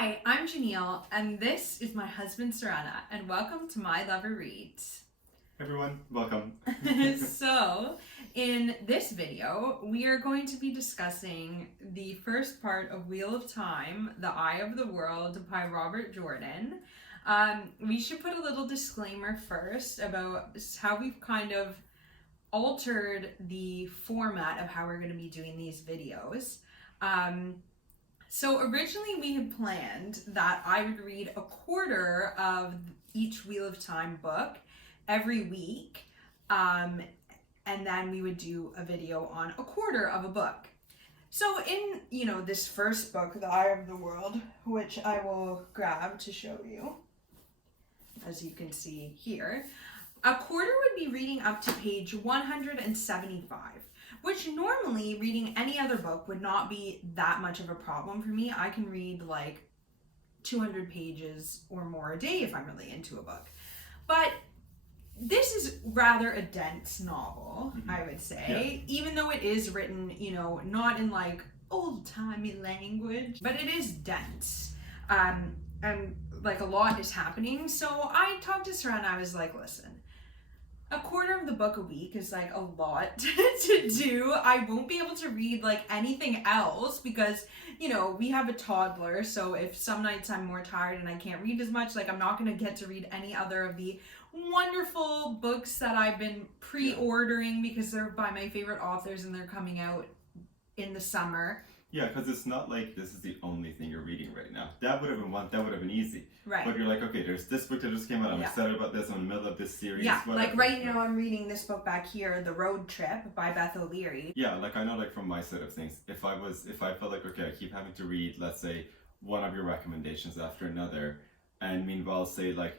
Hi, I'm Janille, and this is my husband Sourena, and welcome to My Lover Reads. Everyone, welcome. So, in this video, we are going to be discussing the first part of Wheel of Time, The Eye of the World by Robert Jordan. We should put a little disclaimer first about how we've kind of altered the format of how we're going to be doing these videos. So originally we had planned that I would read a quarter of each Wheel of Time book every week, and then we would do a video on a quarter of a book. So in, this first book, The Eye of the World, which I will grab to show you, as you can see here, a quarter would be reading up to page 175. Which normally reading any other book would not be that much of a problem for me. I can read like 200 pages or more a day if I'm really into a book. But this is rather a dense novel, I would say, even though it is written, not in like old-timey language, but it is dense. And like a lot is happening. So I talked to Sourena, I was like, listen, a quarter of the book a week is like a lot to do. I won't be able to read like anything else because, we have a toddler. So if some nights I'm more tired and I can't read as much, like I'm not going to get to read any other of the wonderful books that I've been pre-ordering because they're by my favorite authors and they're coming out in the summer. Yeah, because it's not like this is the only thing you're reading right now. That would have been easy. Right. But you're like, okay, there's this book that just came out. I'm excited about this. I'm in the middle of this series. Yeah, whatever. like right now I'm reading this book back here, The Road Trip by Beth O'Leary. Yeah, like I know like from my side of things, if I felt like, okay, I keep having to read, let's say, one of your recommendations after another, and meanwhile, say like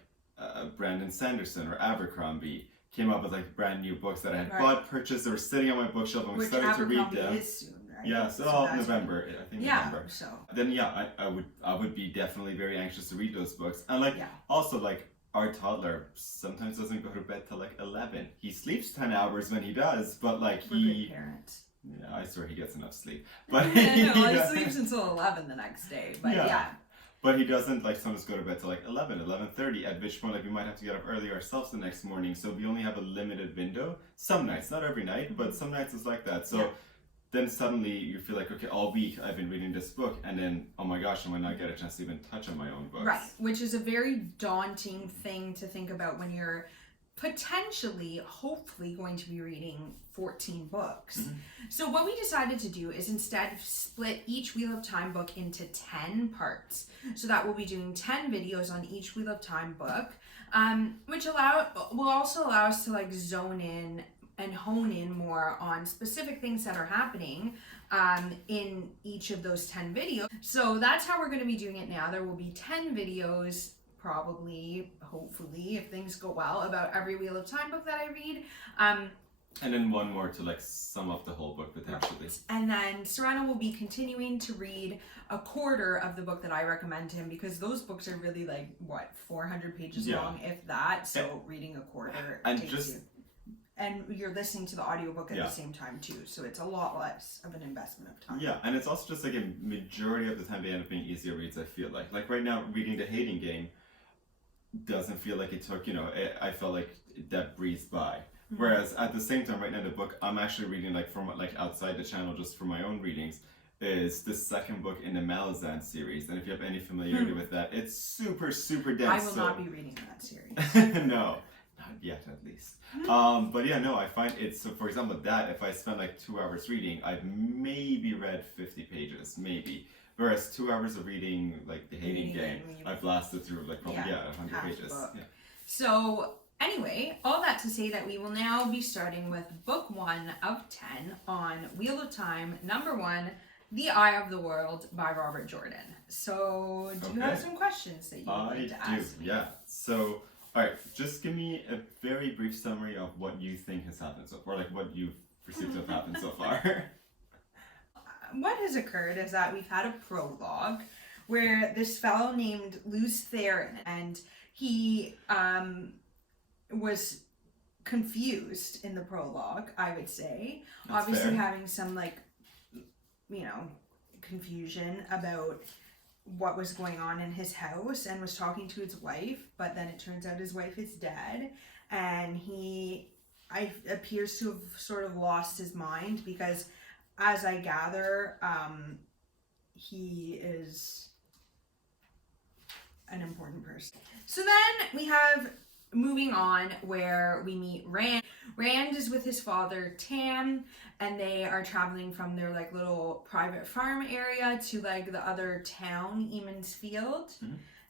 Brandon Sanderson or Abercrombie came up with like brand new books that I had bought, purchased, they were sitting on my bookshelf. I'm excited to read them. Is soon. Right? Yeah, so November, I think November. So then I would be definitely very anxious to read those books. And also like our toddler sometimes doesn't go to bed till like 11. He sleeps 10 hours when he does, but like we're good parents. Yeah, I swear he gets enough sleep. But he sleeps until 11 the next day. But yeah. But he doesn't like sometimes go to bed till like 11:30, at which point like we might have to get up early ourselves the next morning. So we only have a limited window. Some nights, not every night, but some nights it's like that. So then suddenly you feel like, okay, all week I've been reading this book, and then, oh my gosh, I might not get a chance to even touch on my own books. Right, which is a very daunting thing to think about when you're potentially, hopefully, going to be reading 14 books. So what we decided to do is instead split each Wheel of Time book into 10 parts. So that we'll be doing 10 videos on each Wheel of Time book, which will also allow us to like zone in and hone in more on specific things that are happening in each of those 10 videos. So that's how we're going to be doing it now. There will be 10 videos, probably, hopefully, if things go well, about every Wheel of Time book that I read. And then one more to like sum up the whole book potentially. Right. And then Sourena will be continuing to read a quarter of the book that I recommend to him because those books are really like, 400 pages long, if that. So reading a quarter takes you. And you're listening to the audiobook at the same time too, so it's a lot less of an investment of time. Yeah, and it's also just like a majority of the time they end up being easier reads, I feel like. Like right now, reading The Hating Game doesn't feel like it took, I felt like that breezed by. Whereas at the same time, right now, the book I'm actually reading like from like outside the channel just for my own readings is the second book in the Malazan series. And if you have any familiarity with that, it's super, super dense. I will not be reading that series. No. Not yet, at least. But yeah, no, I find it's, so for example, that if I spend like 2 hours reading, I've maybe read 50 pages, maybe. Whereas 2 hours of reading, like The Hating Game, I've blasted through like probably 100 pages. Yeah. So anyway, all that to say that we will now be starting with book 1 of 10 on Wheel of Time, number 1, The Eye of the World by Robert Jordan. So do you have some questions that you would like to ask me? Yeah. So alright, just give me a very brief summary of what you think has happened so far, like what you've perceived to have happened so far. What has occurred is that we've had a prologue where this fellow named Al-Thor, and he was confused in the prologue, I would say. That's obviously fair. Having some confusion about what was going on in his house and was talking to his wife, but then it turns out his wife is dead, and he appears to have sort of lost his mind because, as I gather, he is an important person. So then we have moving on where we meet Rand. Rand is with his father Tam, and they are traveling from their like little private farm area to like the other town, Eamon's Field,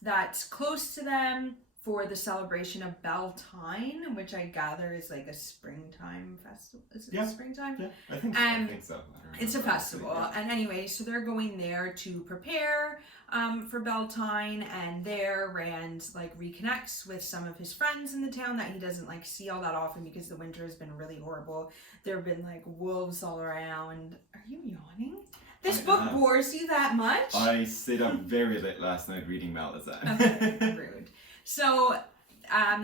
that's close to them for the celebration of Beltane, which I gather is like a springtime festival. Is it springtime? Yeah, I think so. I think so. It's a festival. Yeah. And anyway, so they're going there to prepare for Beltane, and there Rand like reconnects with some of his friends in the town that he doesn't like see all that often because the winter has been really horrible. There have been like wolves all around. Are you yawning? This book bores you that much? I stayed up very late last night reading Malazan. Okay, rude. So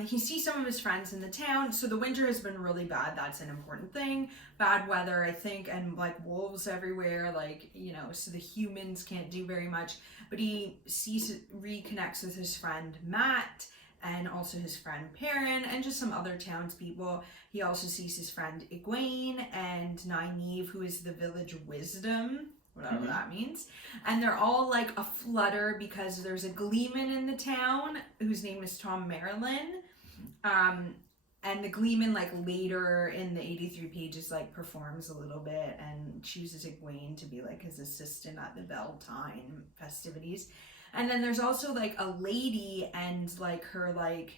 he sees some of his friends in the town. So the winter has been really bad. That's an important thing. Bad weather, I think, and like wolves everywhere. Like, you know, so the humans can't do very much. But he reconnects with his friend Matt, and also his friend Perrin, and just some other townspeople. He also sees his friend Egwene and Nynaeve, who is the village wisdom, whatever that means. And they're all like a flutter because there's a gleeman in the town whose name is Tom Marilyn. And the gleeman like later in the 83 pages like performs a little bit and chooses Egwene to be like his assistant at the Beltane festivities. And then there's also like a lady and like her like,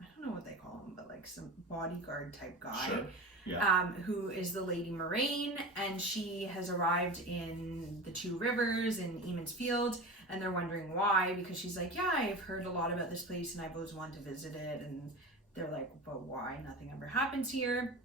I don't know what they call him, but like some bodyguard type guy. Sure. Yeah. Who is the Lady Moraine, and she has arrived in the Two Rivers in Eamon's Field, and they're wondering why, because she's like, yeah, I've heard a lot about this place and I've always wanted to visit it, and they're like, but why? Nothing ever happens here.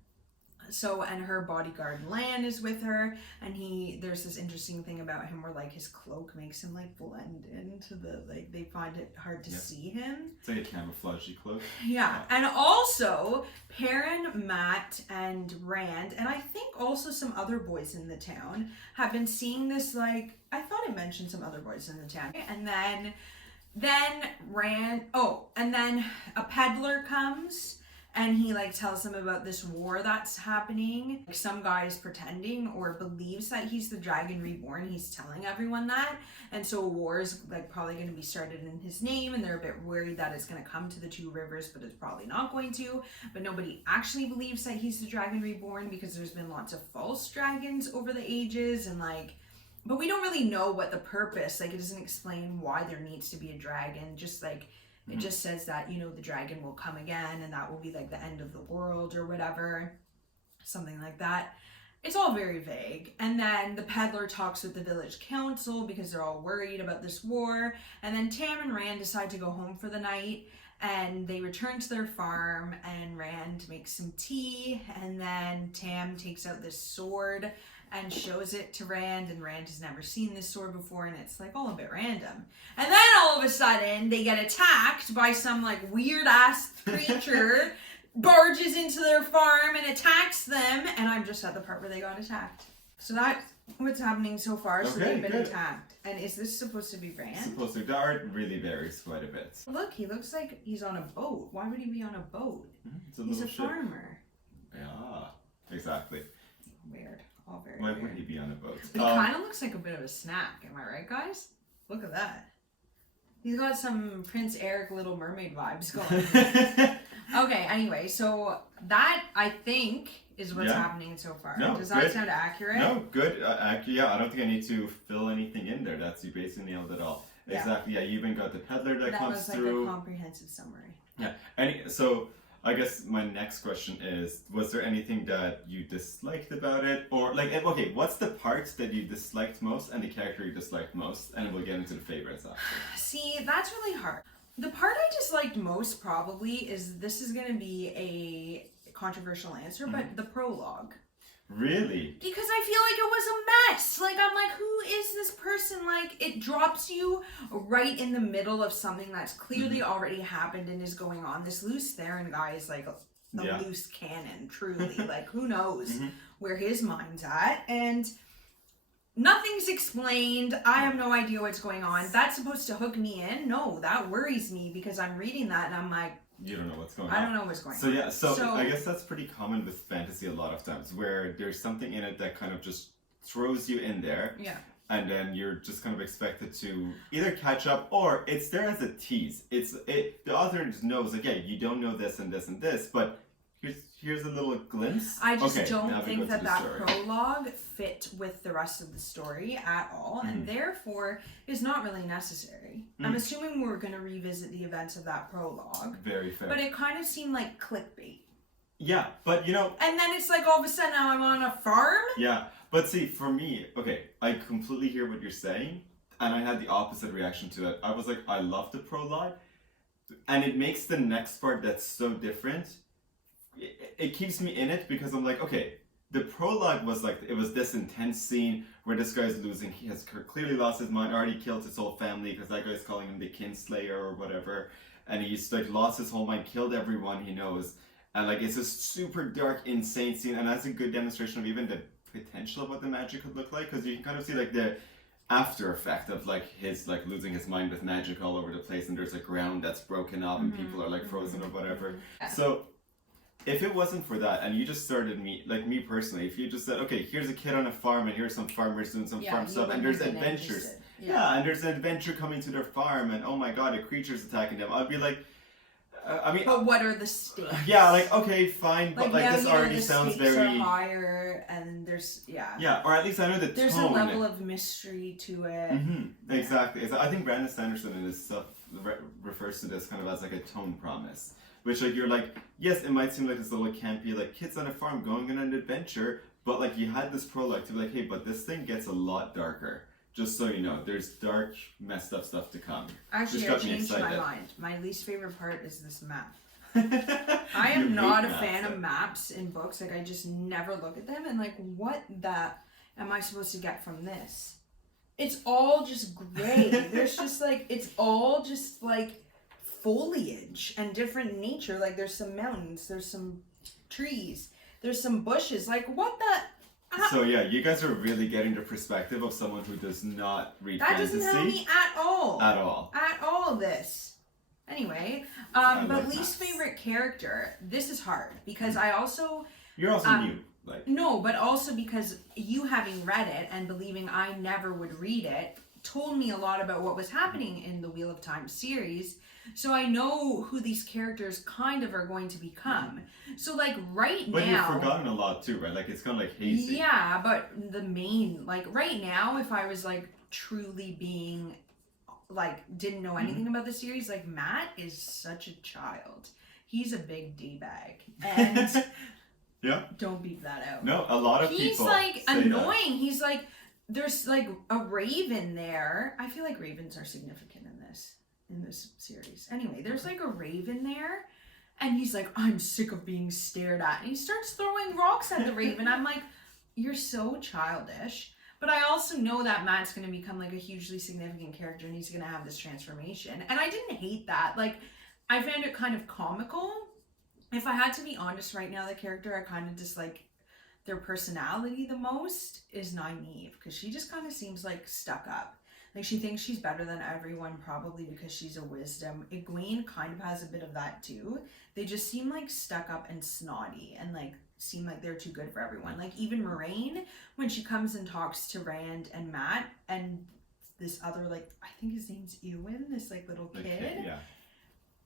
So, and her bodyguard Lan is with her, and there's this interesting thing about him where like his cloak makes him like blend into the, like they find it hard to see him. It's like a camouflagey cloak. Yeah, and also Perrin, Matt, and Rand, and I think also some other boys in the town have been seeing this, like, I thought I mentioned some other boys in the town. And then Rand, and then a peddler comes, and he like tells them about this war that's happening. Like, some guy is pretending or believes that he's the Dragon Reborn. He's telling everyone that. And so a war is like probably going to be started in his name, and they're a bit worried that it's going to come to the Two Rivers, but it's probably not going to. But nobody actually believes that he's the Dragon Reborn because there's been lots of false dragons over the ages, and like, but we don't really know what the purpose, like it doesn't explain why there needs to be a dragon, just like it just says that, you know, the dragon will come again and that will be like the end of the world or whatever, something like that. It's all very vague. And then the peddler talks with the village council because they're all worried about this war. And then Tam and Rand decide to go home for the night, and they return to their farm, and Rand makes some tea, and then Tam takes out this sword and shows it to Rand, and Rand has never seen this sword before, and it's like all a bit random. And then all of a sudden they get attacked by some like weird ass creature, barges into their farm and attacks them, and I'm just at the part where they got attacked. So that's what's happening so far. So they've been attacked. And is this supposed to be Rand? Supposed to. The art really varies quite a bit. Look, he looks like he's on a boat. Why would he be on a boat? He's a farmer. Yeah, exactly. Weird. All very Why weird. would he be on a boat? But he kind of looks like a bit of a snack. Am I right, guys? Look at that. He's got some Prince Eric Little Mermaid vibes going. Okay, anyway, so that, I think, is what's happening so far. No, does that sound accurate? No, good. Yeah, I don't think I need to fill anything in there. You basically nailed it all. Yeah. Exactly, yeah, you even got the peddler that comes through. That was like a comprehensive summary. Yeah, so I guess my next question is, was there anything that you disliked about it? Or, like, okay, what's the parts that you disliked most and the character you disliked most? And we'll get into the favorites after. See, that's really hard. The part I disliked most probably is, this is going to be a controversial answer, but the prologue. Really? Because I feel like it was a mess. Like, I'm like, who is this person? Like, it drops you right in the middle of something that's clearly already happened and is going on. This Lews Therin guy is like a loose cannon, truly. Like, who knows where his mind's at? And Nothing's explained. I have no idea what's going on. That's supposed to hook me in? No, that worries me because I'm reading that and I'm like, you don't know what's going on. I don't know what's going on. So yeah, so I guess that's pretty common with fantasy a lot of times, where there's something in it that kind of just throws you in there. Yeah. And then you're just kind of expected to either catch up, or it's there as a tease. The author just knows, like, yeah, you don't know this and this and this, but here's a little glimpse. I just don't think that prologue fit with the rest of the story at all, and therefore is not really necessary. I'm assuming we're going to revisit the events of that prologue. Very fair. But it kind of seemed like clickbait. Yeah, but you know... And then it's like all of a sudden now I'm on a farm? Yeah, but see, for me, okay, I completely hear what you're saying, and I had the opposite reaction to it. I was like, I love the prologue, and it makes the next part that's so different. It keeps me in it because I'm like, okay, the prologue was like, it was this intense scene where this guy's losing, he has clearly lost his mind, already killed his whole family because that guy's calling him the Kinslayer or whatever, and he's like lost his whole mind, killed everyone he knows, and like it's a super dark, insane scene, and that's a good demonstration of even the potential of what the magic could look like, because you can kind of see like the after effect of like his like losing his mind with magic all over the place, and there's like ground that's broken up and people are like frozen or whatever. Yeah. So if it wasn't for that, and you just started me personally, if you just said, okay, here's a kid on a farm, and here's some farmers doing some farm stuff, and there's adventures. Yeah, and there's an adventure coming to their farm, and oh my god, a creature's attacking them. I'd be like, I mean... But what are the stakes? Yeah, like, okay, fine, but like this already sounds very... the stakes are higher, and there's, Yeah, or at least I know the tone. There's a level of mystery to it. Mm-hmm. Exactly. I think Brandon Sanderson in his stuff refers to this kind of as like a tone promise. Which, like, you're like, yes, it might seem like this little campy, like, kids on a farm going on an adventure, but, like, you had this prologue to be like, hey, but this thing gets a lot darker. Just so you know, there's dark, messed up stuff to come. Actually, I changed my mind. My least favorite part is this map. I am not a fan of maps in books. Like, I just never look at them, and, like, what am I supposed to get from this? It's all just gray. There's just, like, it's all just, like, foliage and different nature. Like there's some mountains, there's some trees, there's some bushes. Like what the... So yeah, you guys are really getting the perspective of someone who does not read fantasy. That doesn't help me at all. At all. At all this. Anyway, but least favorite character. This is hard because I also... You're also new. Like... No, but also because you having read it and believing I never would read it told me a lot about what was happening in the Wheel of Time series. So I know who these characters kind of are going to become. So like right now... But you've forgotten a lot too, right? Like it's kind of like hazy. Yeah, but the main... Like right now, if I was like truly being... Like didn't know anything about the series, like Matt is such a child. He's a big D-bag. And... Yeah. Don't beep that out. No, a lot of people He's like annoying. He's like... There's like a raven there. I feel like ravens are significant in this series. Anyway, there's like a raven there, and he's like, I'm sick of being stared at. And he starts throwing rocks at the raven. I'm like, you're so childish. But I also know that Matt's going to become like a hugely significant character, and he's going to have this transformation. And I didn't hate that. Like, I found it kind of comical. If I had to be honest right now, the character I kind of dislike their personality the most is Nynaeve, because she just kind of seems like stuck up. Like she thinks she's better than everyone, probably because she's a wisdom. Egwene kind of has a bit of that too. They just seem like stuck up and snotty and like seem like they're too good for everyone. Like even Moraine, when she comes and talks to Rand and Matt and this other, like, I think his name's Ewan, this like little kid. Yeah.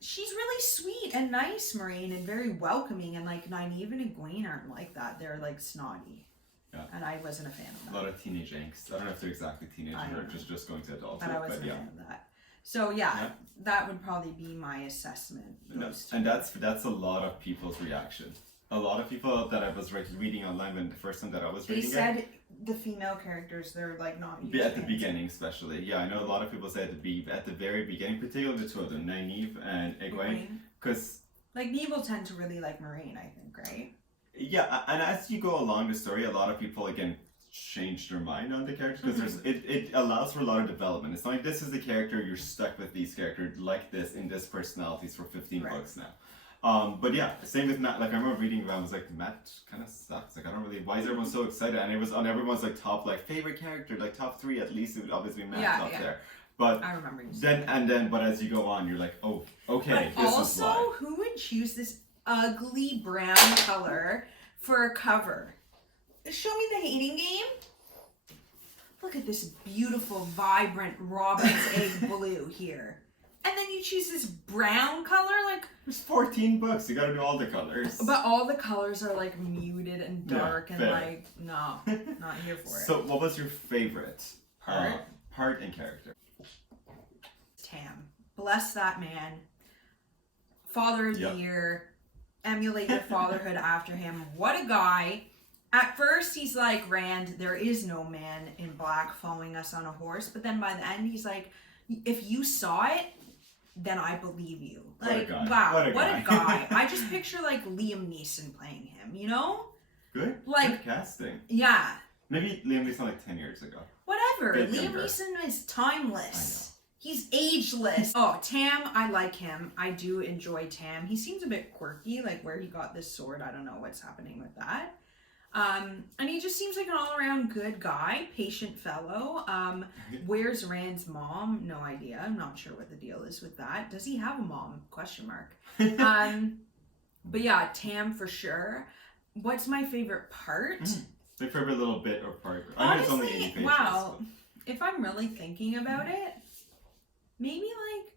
She's really sweet and nice, Moraine, and very welcoming. And like Nynaeve and Egwene aren't like that. They're like snotty. Yeah. And I wasn't a fan of that. A lot of teenage angst. I don't know if they're exactly teenagers or just going to adulthood. But I wasn't a fan of that. So yeah, that would probably be my assessment. No. And that's a lot of people's reaction. A lot of people that I was reading online when the first time that I was reading said the female characters, they're like not usually at the beginning especially. Yeah, I know a lot of people say at the very beginning, particularly the two of them, Nynaeve and Egwene. Because like Nynaeve will tend to really like Moraine, I think, right? Yeah, and as you go along the story, a lot of people again change their mind on the characters because it allows for a lot of development. It's not like this is the character, you're stuck with these characters like this in this personalities for 15 books now. But yeah, same with Matt. Like I remember reading about, I was like, Matt kind of sucks. Like I don't really. Why is everyone so excited? And it was on everyone's like top like favorite character, like top 3 at least. It would obviously be Matt up there. But I remember you then, but as you go on, you're like, oh, okay. But this also, is why. who would choose this ugly brown color for a cover? Show me the hating game. Look at this beautiful, vibrant robin's egg blue here. And then you choose this brown color, like... There's 14 books, you gotta do all the colors. But all the colors are like muted and dark and fair. like, no, not here for it. So what was your favorite Part? Part and character? Tam. Bless that man. Father of the year. Emulate your fatherhood after him. What a guy. At first, he's like, Rand, there is no man in black following us on a horse. But then by the end, he's like, if you saw it, then I believe you. Like, wow, what a guy. I just picture like Liam Neeson playing him, you know? Good. Like, good casting. Yeah. Maybe Liam Neeson like 10 years ago. Whatever. Liam Neeson is timeless. He's ageless. Oh, Tam, I like him. I do enjoy Tam. He seems a bit quirky, like where he got this sword. I don't know what's happening with that. And he just seems like an all-around good guy, patient fellow. Where's Rand's mom? No idea. I'm not sure what the deal is with that. Does he have a mom? Question mark. But yeah, Tam for sure. What's my favorite part? My favorite little bit or part. Honestly, I know it's only 80 pages. Wow. If I'm really thinking about it, maybe like,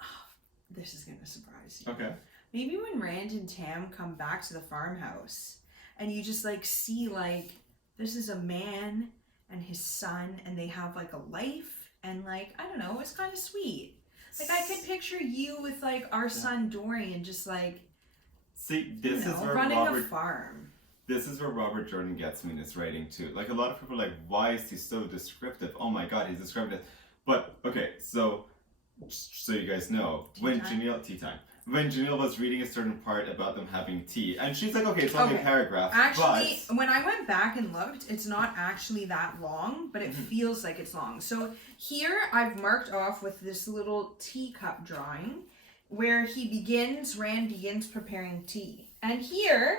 oh, this is gonna surprise you. Okay. Maybe when Rand and Tam come back to the farmhouse and you just like see like, this is a man and his son and they have like a life and like, I don't know, it's kind of sweet. Like I could picture you with like our son Dorian just like, see, this is where running a farm. This is where Robert Jordan gets me in his writing too. Like a lot of people are like, why is he so descriptive? Oh my god, he's descriptive. But okay, so you guys know, when Janille was reading a certain part about them having tea, and she's like, okay, it's only a paragraph. Actually, when I went back and looked, it's not actually that long, but it feels like it's long. So here I've marked off with this little teacup drawing where Rand begins preparing tea. And here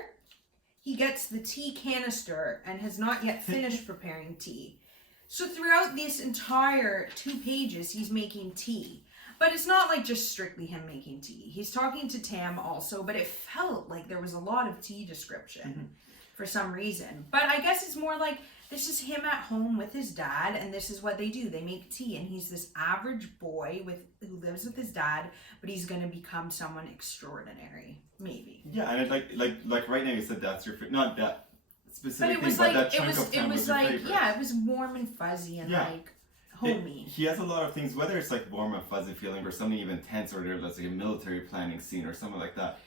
he gets the tea canister and has not yet finished preparing tea. So throughout this entire 2 pages, he's making tea. But it's not like just strictly him making tea. He's talking to Tam also, but it felt like there was a lot of tea description for some reason. But I guess it's more like this is him at home with his dad, and this is what they do. They make tea, and he's this average boy who lives with his dad, but he's going to become someone extraordinary, maybe. Yeah, and like right now you said that's your favorite. Not that specific but it was thing, like, but that chunk of time was your favorite. Yeah, it was warm and fuzzy and like homey. He has a lot of things, whether it's like warm and fuzzy feeling or something even tense, or there's like a military planning scene or something like that.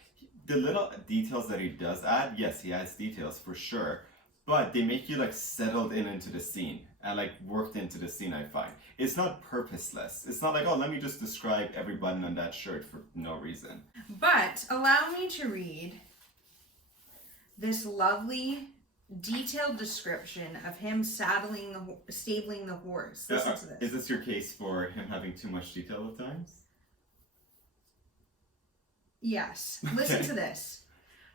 The little details that he does add, yes, he adds details for sure, but they make you like settled into the scene and like worked into the scene. I find it's not purposeless. It's not like, oh, let me just describe every button on that shirt for no reason. But allow me to read this lovely detailed description of him stabling the horse. Listen to this. Is this your case for him having too much detail at times? Yes. Listen to this.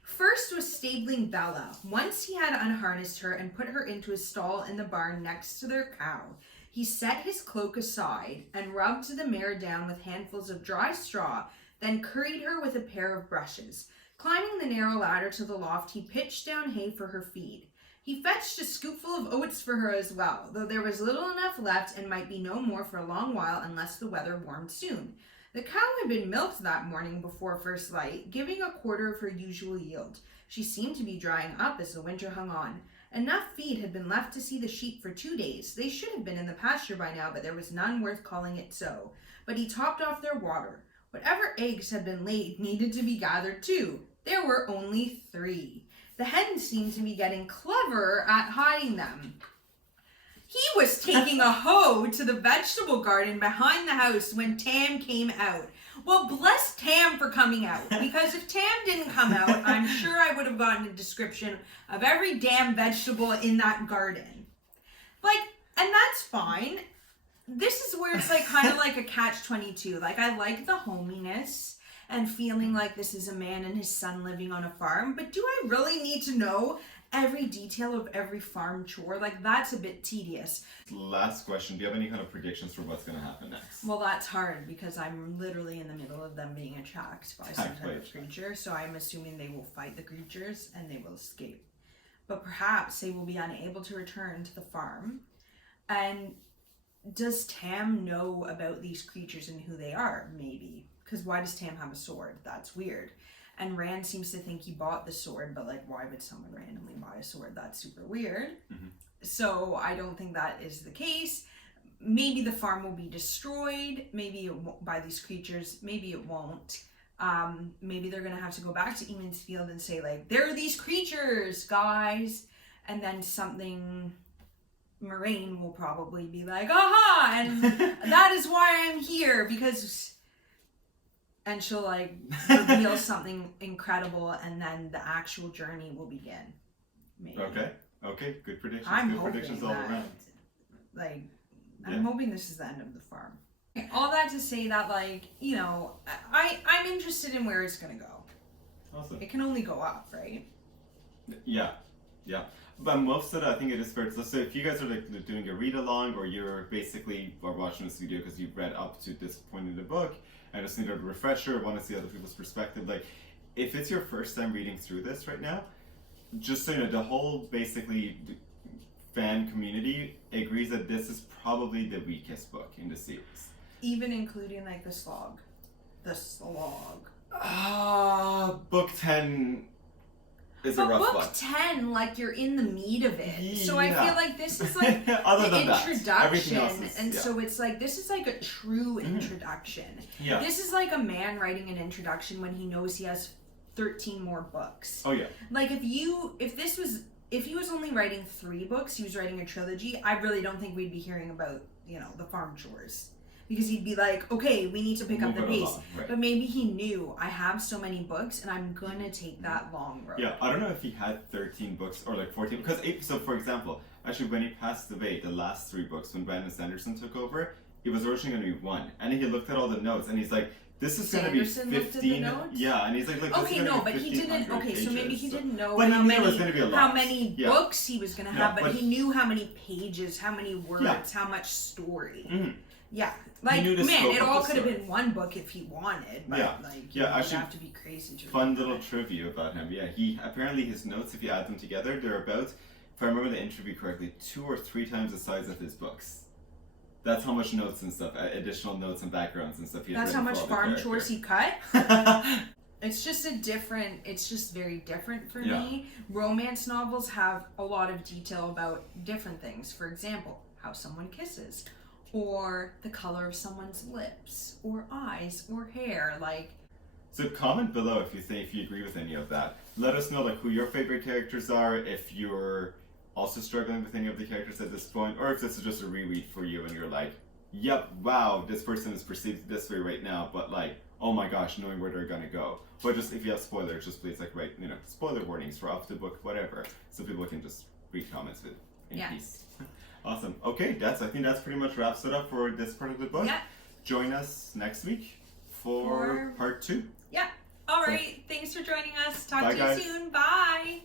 First was stabling Bella. Once he had unharnessed her and put her into a stall in the barn next to their cow. He set his cloak aside and rubbed the mare down with handfuls of dry straw, then curried her with a pair of brushes. Climbing the narrow ladder to the loft, he pitched down hay for her feed. He fetched a scoopful of oats for her as well, though there was little enough left and might be no more for a long while unless the weather warmed soon. The cow had been milked that morning before first light, giving a quarter of her usual yield. She seemed to be drying up as the winter hung on. Enough feed had been left to see the sheep for 2 days. They should have been in the pasture by now, but there was none worth calling it so. But he topped off their water. Whatever eggs had been laid needed to be gathered too. There were only 3. The hens seemed to be getting clever at hiding them. He was taking a hoe to the vegetable garden behind the house when Tam came out. Well, bless Tam for coming out, because if Tam didn't come out, I'm sure I would have gotten a description of every damn vegetable in that garden. Like, and that's fine. This is where it's like kind of like a catch-22. Like, I like the hominess, and feeling like this is a man and his son living on a farm. But do I really need to know every detail of every farm chore? Like, that's a bit tedious. Last question, do you have any kind of predictions for what's going to happen next? Well, that's hard because I'm literally in the middle of them being attacked by some type of creature, so I'm assuming they will fight the creatures and they will escape. But perhaps they will be unable to return to the farm. And does Tam know about these creatures and who they are? Maybe. Because why does Tam have a sword? That's weird. And Rand seems to think he bought the sword, but like, why would someone randomly buy a sword? That's super weird. Mm-hmm. So I don't think that is the case. Maybe the farm will be destroyed. Maybe it won't, by these creatures. Maybe it won't. Maybe they're going to have to go back to Eamon's Field and say like, there are these creatures, guys. And then something... Moraine will probably be like, aha, and that is why I'm here, because, and she'll like reveal something incredible, and then the actual journey will begin. Maybe. Okay, good predictions. I'm good hoping predictions all that, around. like, I'm hoping this is the end of the farm. All that to say that, like, you know, I'm interested in where it's gonna go. Awesome. It can only go up, right? Yeah. But most of it, I think it is fair to say, if you guys are like doing a read along, or you're basically are watching this video because you've read up to this point in the book and just need a refresher, want to see other people's perspective, like if it's your first time reading through this right now, just so you know, the whole basically fan community agrees that this is probably the weakest book in the series. Even including like the slog. Book 10 is a rough book one. 10, like, you're in the meat of it. So I feel like this is like Other the than introduction. That, and so it's like, this is like a true introduction. Yeah. This is like a man writing an introduction when he knows he has 13 more books. Oh yeah. Like if he was only writing 3 books, he was writing a trilogy, I really don't think we'd be hearing about, you know, the farm chores. Because he'd be like, okay, we need to pick up the pace. Right. But maybe he knew, I have so many books and I'm gonna take that long road. Yeah, I don't know if he had 13 books or like 14. Because, so for example, actually when he passed away, the last 3 books, when Brandon Sanderson took over, it was originally going to be 1. And he looked at all the notes and he's like, this is going to be 15. Looked at the notes? Yeah, and he's like okay, no, but he didn't. Okay, pages, so maybe he didn't know but how he knew many, it was going to be a lot. how many books he was going to have, but he knew how many pages, how many words, how much story. Mm-hmm. Yeah, like, man, it all could have been 1 book if he wanted, but like, you actually, have to be crazy to fun little trivia about him. Yeah, he apparently his notes, if you add them together, they're about, if I remember the interview correctly, 2 or 3 times the size of his books. That's how much notes and stuff, additional notes and backgrounds and stuff he had. That's how much farm chores he cut. It's just it's just very different for me. Romance novels have a lot of detail about different things. For example, how someone kisses, or the color of someone's lips, or eyes, or hair, like. So comment below if you agree with any of that. Let us know like who your favorite characters are, if you're also struggling with any of the characters at this point, or if this is just a reread for you and you're like, yep, wow, this person is perceived this way right now, but like, oh my gosh, knowing where they're gonna go. But just if you have spoilers, just please like write, you know, spoiler warnings for off the book, whatever, so people can just read comments in peace. Awesome. Okay, I think that's pretty much wraps it up for this part of the book. Yeah. Join us next week for part 2. Yeah. All right. Thanks for joining us. Talk to you guys. soon. Bye.